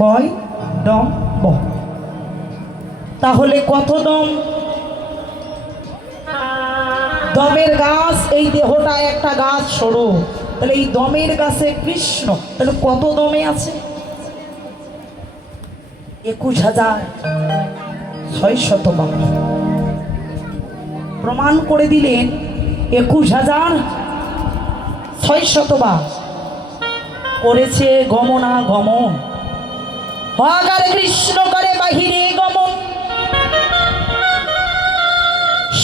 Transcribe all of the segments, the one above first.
কয় দম তাহলে কত দম? দমের গাছ, এই দেহটা একটা গাছ সরো, তাহলে এই দমের গাছে কৃষ্ণ, তাহলে কত দমে আছে? 21,600 প্রমাণ করে দিলেন 21,600 করেছে গমনা গমন, হকারে কৃষ্ণ করে বাহিরে গমন,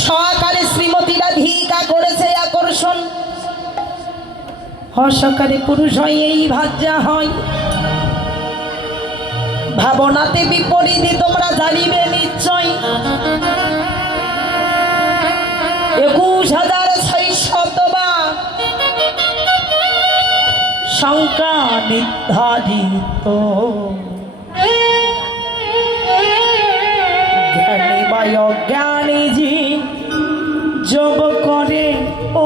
সকালে শ্রীমতী রাধিকা করেছে আকর্ষণ, হসকারে পুরুষ হয় এই ভাজ্যা হয়, ভাবনাতে বিপরীতে তোমরা জানিবে নিশ্চয়। 21,600 শঙ্কা নির্ধারিত, জ্ঞানী বা অজ্ঞানী জি যোগ করে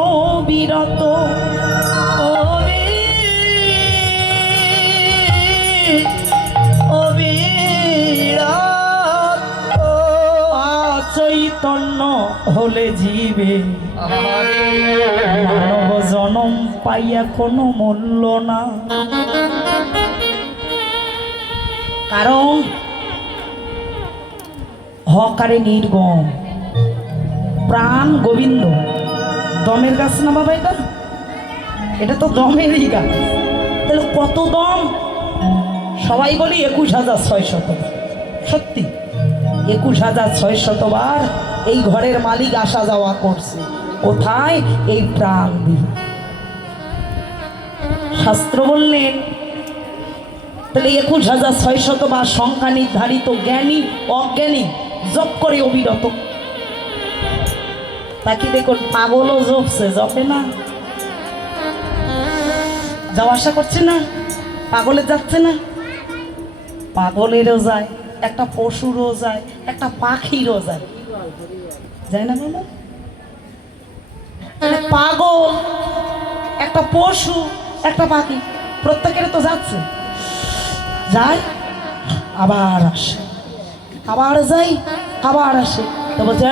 অবিরত, চৈতন্য হলে জীবে মানব জনম পাইয়া কোনো মূল্য না। কারণ হকারে নির্গম, প্রাণ গোবিন্দ, দমের গাছ না বাবা, এটা তো দমেরই গাছ। তাহলে কত দম? সবাই বলি 21,600। সত্যি 21,600 বার এই ঘরের মালিক আসা যাওয়া করছে। কোথায়? এই প্রাণ দিয়ে। শাস্ত্র বললেন তাহলে 21,600 বার সংখ্যা নির্ধারিত, জ্ঞানী অজ্ঞানী জপ করে অবিরত। তাকে দেখুন পাগলও জপছে, জপে না, যাওয়া আসা করছে না, পাগলের যাচ্ছে না, পাগলেরও যায়, একটা পশুরও যায়, একটা পাখিরও যায়, যায় না বাবা? পাগল, একটা পশু, একটা পাখি, প্রত্যেকের তো যাচ্ছে, যায় আবার আসে, আবার যাই আবার আসে। তো বলছে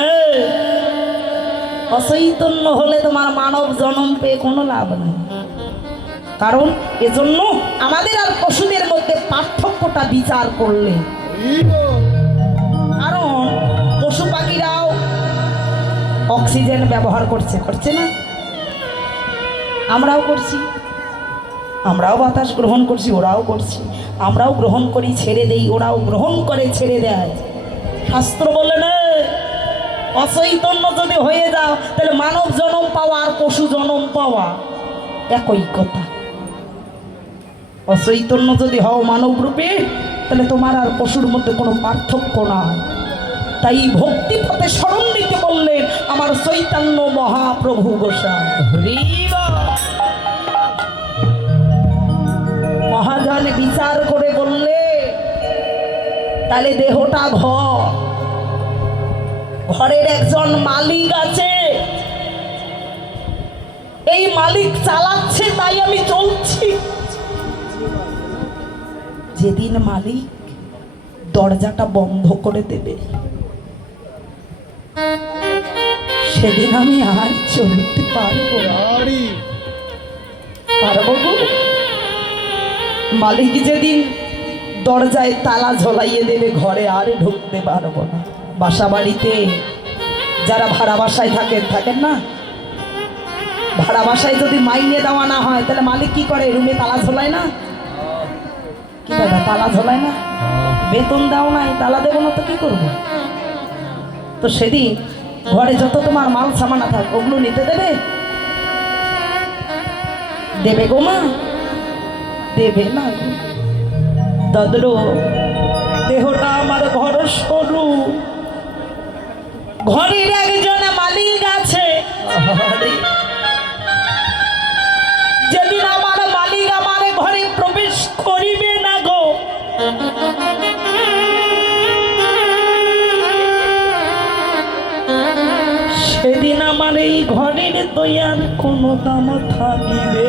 অচৈতন্য হলে তোমার মানব জন্ম পেয়ে কোনো লাভ নেই। কারণ এজন্য আমাদের আর পশুদের মধ্যে পার্থক্যটা বিচার করলে, কারণ পশু পাখিরাও অক্সিজেন ব্যবহার করছে, করছে না? আমরাও করছি, আমরাও বাতাস গ্রহণ করছি, ওরাও করছি, আমরাও গ্রহণ করি ছেড়ে দেই, ওরাও গ্রহণ করে ছেড়ে দেয়। শাস্ত্র বলে না অচৈতন্য যদি হয়ে যাও তাহলে মানব জন্ম পাওয়া আর পশু জন্ম পাওয়া একই কথা। অচৈতন্য যদি হও মানব রূপে তাহলে তোমার আর পশুর মধ্যে কোনো পার্থক্য নাই। তাই ভক্তি পথে শরণ নিতে বললেন আমার চৈতন্য মহাপ্রভু গোসাই। মহাজন বিচার করে বললে তাহলে দেহটা ঘর, ঘরের একজন মালিক আছে, এই মালিক চালাচ্ছে তাই আমি চলছি। যেদিন মালিক দরজাটা বন্ধ করে দেবে সেদিন আমি আর চলতে পারবো গো। মালিক যেদিন দরজায় তালা ঝোলাইয়ে দেবে ঘরে আর ঢুকতে পারবো না। বাসা বাড়িতে যারা ভাড়া বাসায় থাকেন না, ভাড়া বাসায় যদি মাইনে দেওয়া না হয় তাহলে মালিক কি করে? রুমে তালা ঝোলায় না? কি দাদা তালা ঝোলায় না? বেতন দাও নাই, তালা দেবো না তো কি করবো? তো সেদিন ঘরে যত তোমার মাল সামানা থাক ওগুলো নিতে দেবে? দেবে গো মা? দেবে না গো। দাদর দেহটা আমার ঘর সরু, ঘরের একজন মালিক আছে, যেদিন আমার মালিক আমার ঘরে প্রবেশ করিবে না গো সেদিন আমার এই ঘরের দয়ার কোনো দাম থাকিবে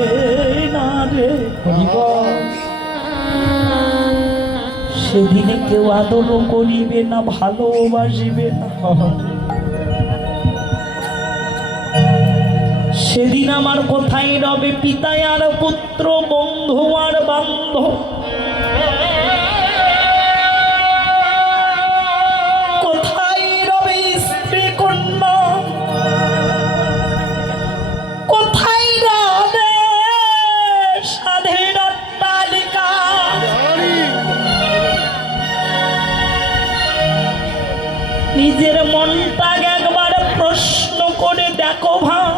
না রে। সেদিনে কেউ আদরও করিবে না, ভালোবাসিবে না। সেদিন আমার কোথায় রবে পিতা আর পুত্র, বন্ধু আর বান্ধব? কোথায় রবে স্ত্রী কন্যা? কোথায় রবে স্বাধীন অট্টালিকা? নিজের মনটাকে একবার প্রশ্ন করে দেখো ভাই,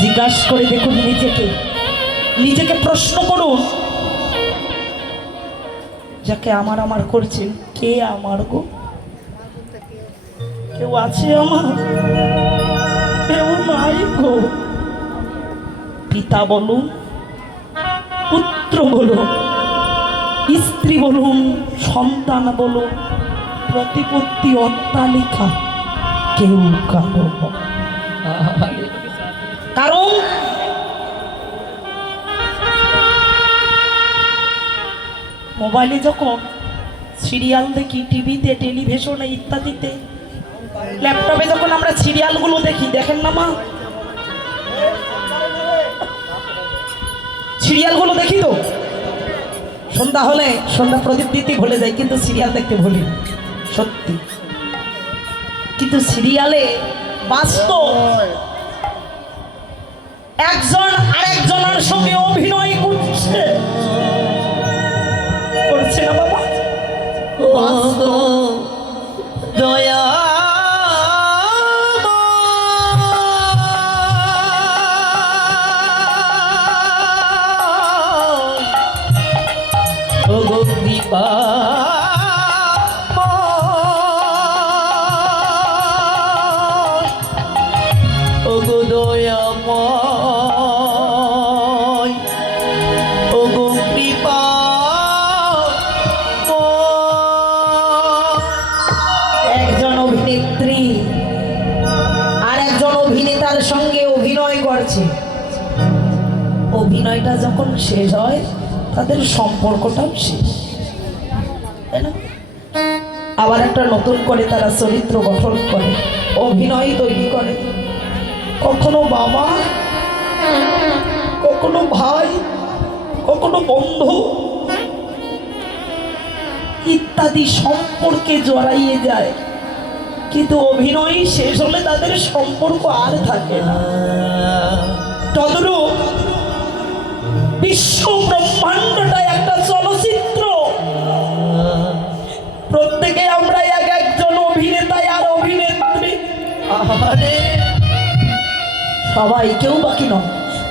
জিজ্ঞাসা করে দেখুন নিজেকে, নিজেকে প্রশ্ন করুন, যাকে আমার আমার করছেন কে আমার গো? কেউ আছে আমার? কেউ নাই গো। পিতা বলুন, পুত্র বলুন, স্ত্রী বলুন, সন্তান বলুন, প্রতিপত্তি, অট্টালিকা, কেউ কারো। কারণ মোবাইলে যখন সিরিয়াল দেখি, টিভিতে, টেলিভিশনে ইত্যাদিতে, ল্যাপটপে যখন আমরা সিরিয়ালগুলো দেখি, দেখেন না মা? সিরিয়ালগুলো দেখি তো, সন্ধ্যা হলে সন্ধ্যা প্রদীপ দিতে ভুলে যাই, কিন্তু সিরিয়াল দেখতে ভুলি, সত্যি। কিন্তু সিরিয়ালে বাস্তব একজন আরেকজনের সঙ্গে অভিনয় করছে, করছে না বাবা? দয়া কৃপা সঙ্গে অভিনয় করছে, অভিনয়টা যখন শেষ হয় তাদের সম্পর্কটাও শেষ, তাই না? আবার একটা নতুন করে তারা চরিত্র গঠন করে, অভিনয় তৈরি করে, কখনো বাবা, কখনো ভাই, কখনো বন্ধু ইত্যাদি সম্পর্কে জড়াইয়ে যায়। কিন্তু অভিনয় শেষ হলে তাদের সম্পর্ক আর থাকে না। তদরূপ বিশ্ব ব্রহ্মাণ্ডটা একটা চলচ্চিত্র, প্রত্যেকে আমরা এক একজন অভিনেতা আর অভিনেত্রী, সবাই, কেউ বাকি নয়,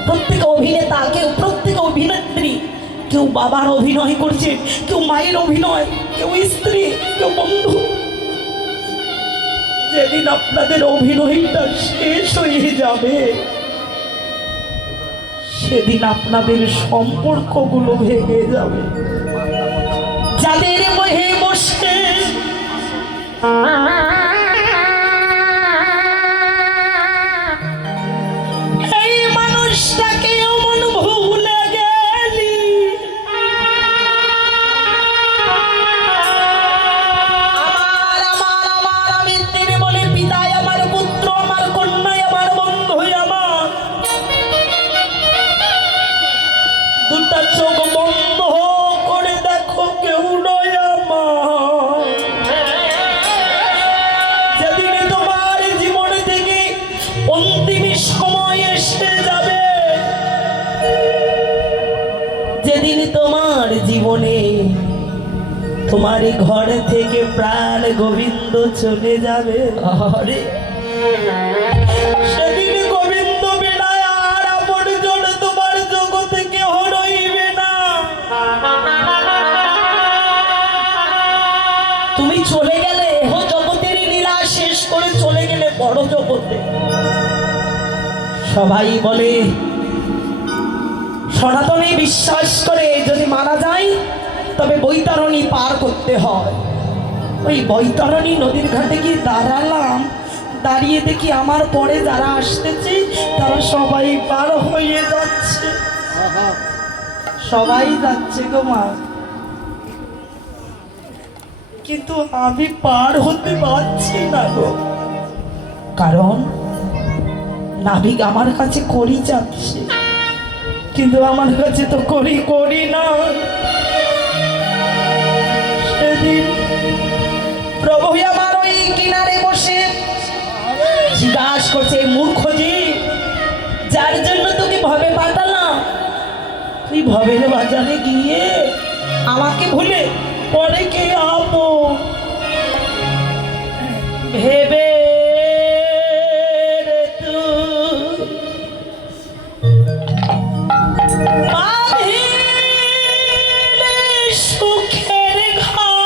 প্রত্যেক অভিনেতা, কেউ প্রত্যেক অভিনেত্রী, কেউ বাবার অভিনয় করছে, কেউ মায়ের অভিনয়, কেউ স্ত্রী, কেউ বন্ধু। যেদিন আপনাদের অভিনয়টা শেষ হয়ে যাবে, সেদিন আপনাদের সম্পর্কগুলো ভেঙে যাবে। যাদের মহে বসে এই মানুষটাকে অমন ভুলে গেলি, চোখ বন্ধ করে দেখো, কেউ নয় আমার। যেদিন তোমার জীবন থেকে অন্তিম সময় এসে যাবে, যেদিন তোমার জীবনে তোমার ঘর থেকে প্রাণ গোবিন্দ চলে যাবে, সেদিন গোবিন্দ বিনায় আর আপনজন তোমার জগৎ থেকে হরইবে না। তুমি চলে গেলে ও জগতের লীলা শেষ করে চলে গেলে বড় জগতে। সবাই বলে, সনাতনে বিশ্বাস করে যদি মারা যায় তবে বৈতরণী পার করতে হয়। ওই বৈতরণী নদীর ঘাটে গিয়ে দাঁড়ালাম, দাঁড়িয়ে দেখি আমার পরে যারা আসতেছে তারা সবাই পার হয়ে যাচ্ছে। সবাই যাচ্ছে গো মা, কিন্তু আমি পার হতে পারছি না গো। কারণ নাবিক আমার কাছে করি যাচ্ছে, কিন্তু আমার কাছে তো করি করি না। সেদিন প্রভু আমার ওই কিনারে বসে জিজ্ঞাসা করছে, মূর্খ জি, যার জন্য তোকে ভবে পাঠালাম, তুই ভবের বাজারে গিয়ে আমাকে ভুলে পরে কে আপন ভেবে রে তুই বাঁধিলে সুখের ঘর,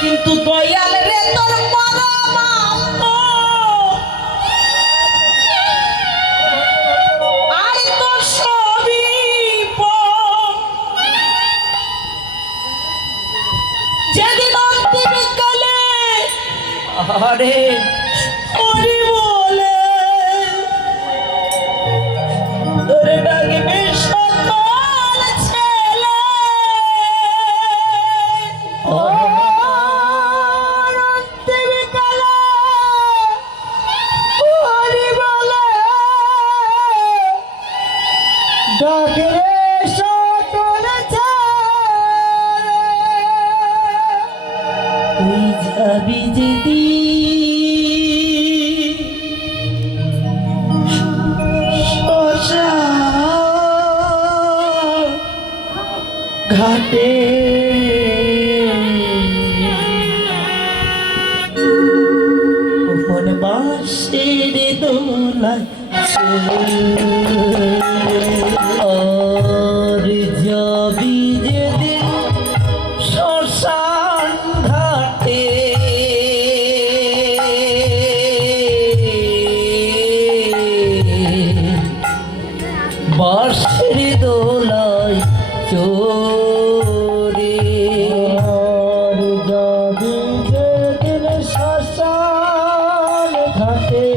কিন্তু দয়াল রে তোর পরমাত্ম আর তোর সবই পর। যেদিন অন্তিম কালে আরে হরি বলে তোরে ডাকবে সকল ছেলে, অন্তিম কালে হরি বলে ডাকে সকল ছেলে। তুই যাবি যেদি ঘাটে, মন বাঁশের দোলায় আর যাবি যেদিন শ্মশান ঘাটে, বাঁশের দোলায় চোরে। আর যাবি যেদিন শ্মশান ঘাটে,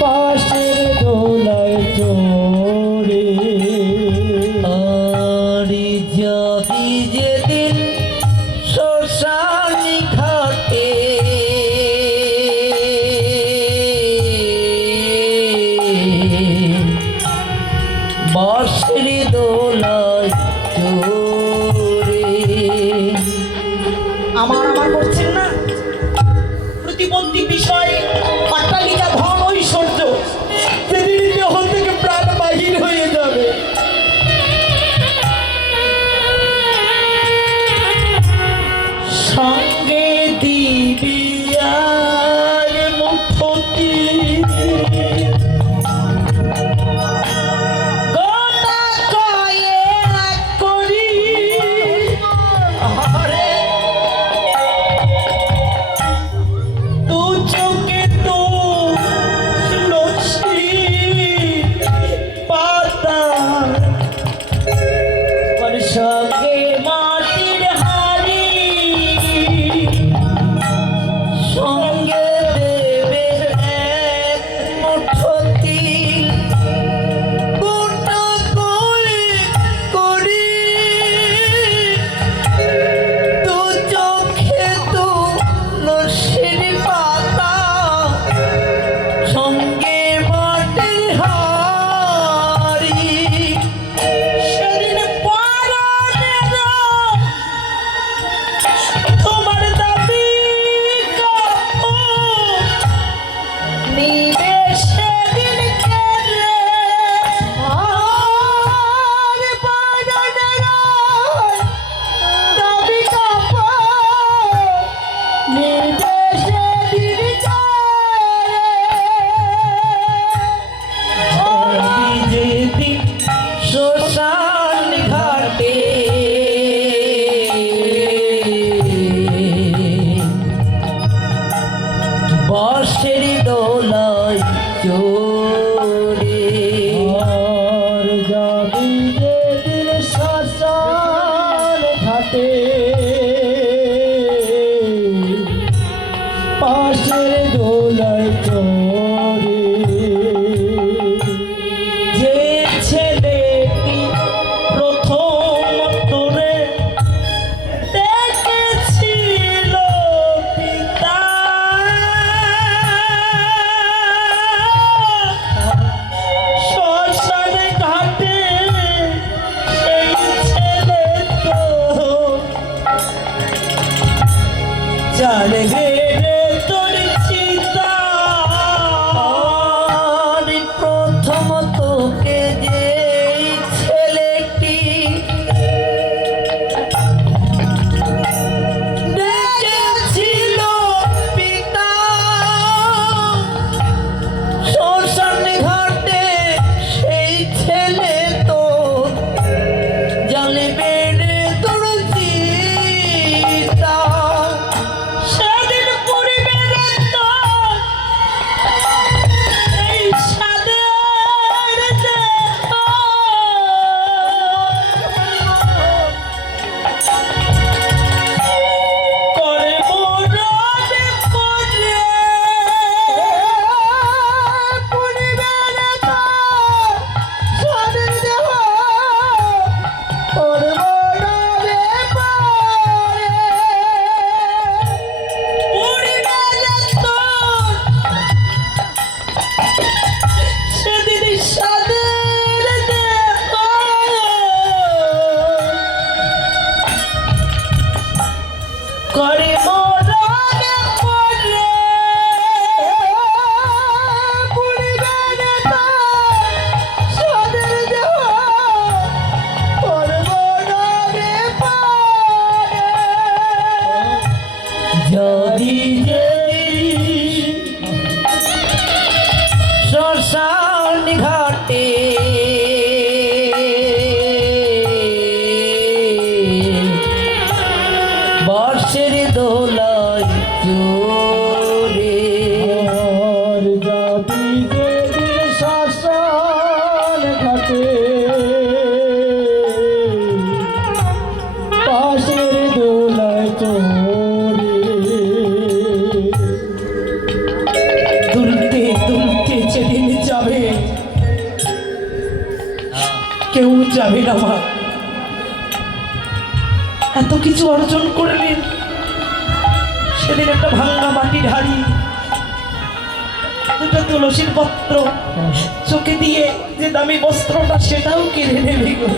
বাঁশের দোলায় চোরে। আর যাবি যেদিন শ্মশান ঘাটে, বাঁশের দোলায় চোরে। আমার করছেন না, প্রতিবন্ধী বিষয় অট্টালিকা ধন ঐশ্বর্য যেদিন দেহ থেকে প্রাণ বাহির হয়ে যাবে, সঙ্গে দিবি আর মুঠোটি গোটা কয়েক করি। আরে দু চোখে তো জানবে রে তোর চিতা প্রথম তোকে যে ছেলেটি দেখেছিল পিতা শ্মশান ঘাটে সেই ছেলে তো জানবে রে তোর চিতা সেদিন পরিবেশ এই সাদের দেহ করে মোরবে করে পরিবেশ সাদের দেহ করে মোরবে করে সেদিন সাদের দেহ করে মোরবে করে সাদের দেহ করে মোরবে করে যদি শ্মশান ঘাটে বর্ষের দোলায় চোরে জাতি যেদিন শ্মশান ঘাটে পাশের দোলায় চোরে দুলতে দুলতে যেদিন যাবে কেউ যাবে না মা এত কিছু অর্জন করলেন সেদিন একটা ভাঙ্গা মাটির হাড়ি দুটো তুলসীর পত্র চোখে দিয়ে যে দামি বস্ত্রটা সেটাও কিনে নেবে গো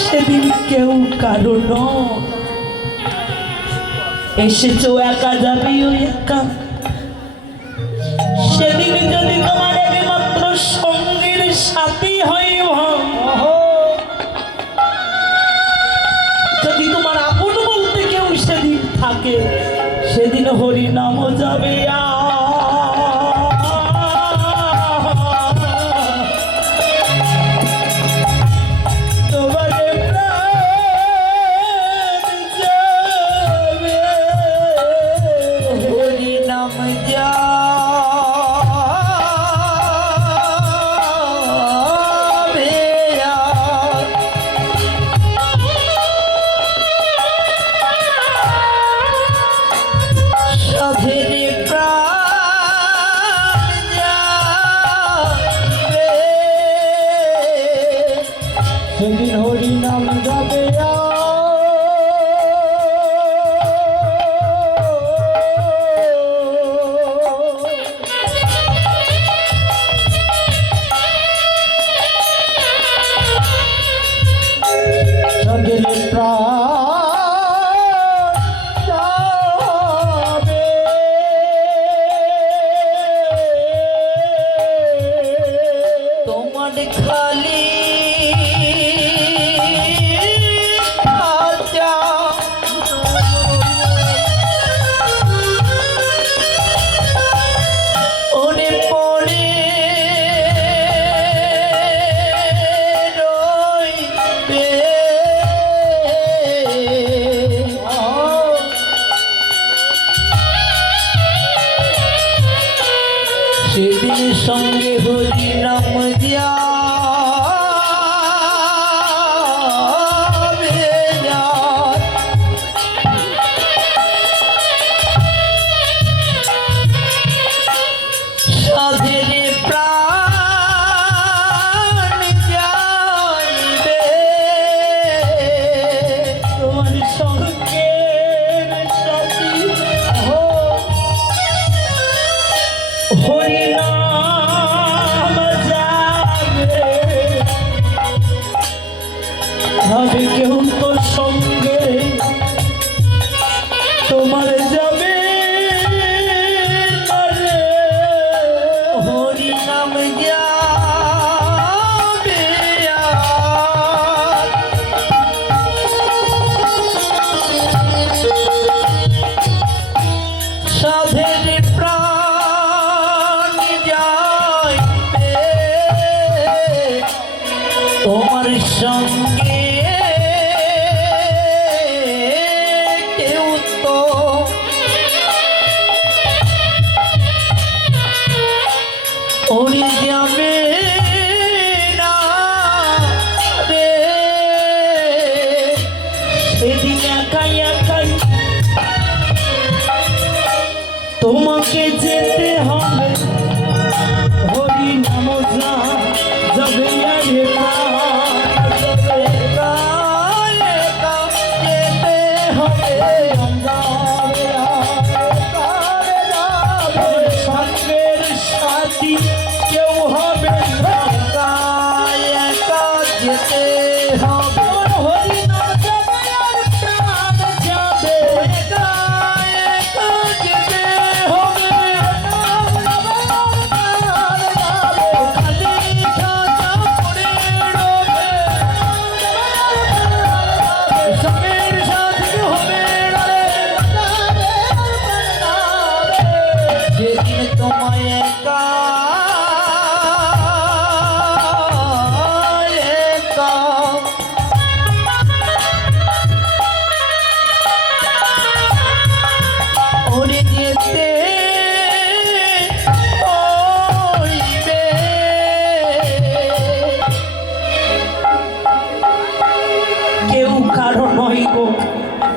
সেদিন কেউ কারো নয় এসেছো একা যাবি ওই একা সেদিন যদি তোমার একমাত্র সঙ্গীর সাথী হয় যদি তোমার আপন বলতে কেউ সেদিন থাকে সেদিন হরি নাম যাবে তোমার প্রাণ যাবে হরি নাম সাধের প্রাণ যাবে সেদিন হরি নাম যাবে সাধের প্রাণ যাবে তোমার খালি খাঁচা ওরে পড়ে রইবে সেদিন সঙ্গে হরি নাম যাবে যার সাধের প্রাণ যাইবে তোমার সঙ্গে সাথী হরি নাম যাবে হবে কেউ তোর সঙ্গে ওরে যাবে না রে, সেদিন একাই একাই তোমাকে যেতে হবে। হরি নাম যাবে আর একা, একা একা যেতে হবে। যাবে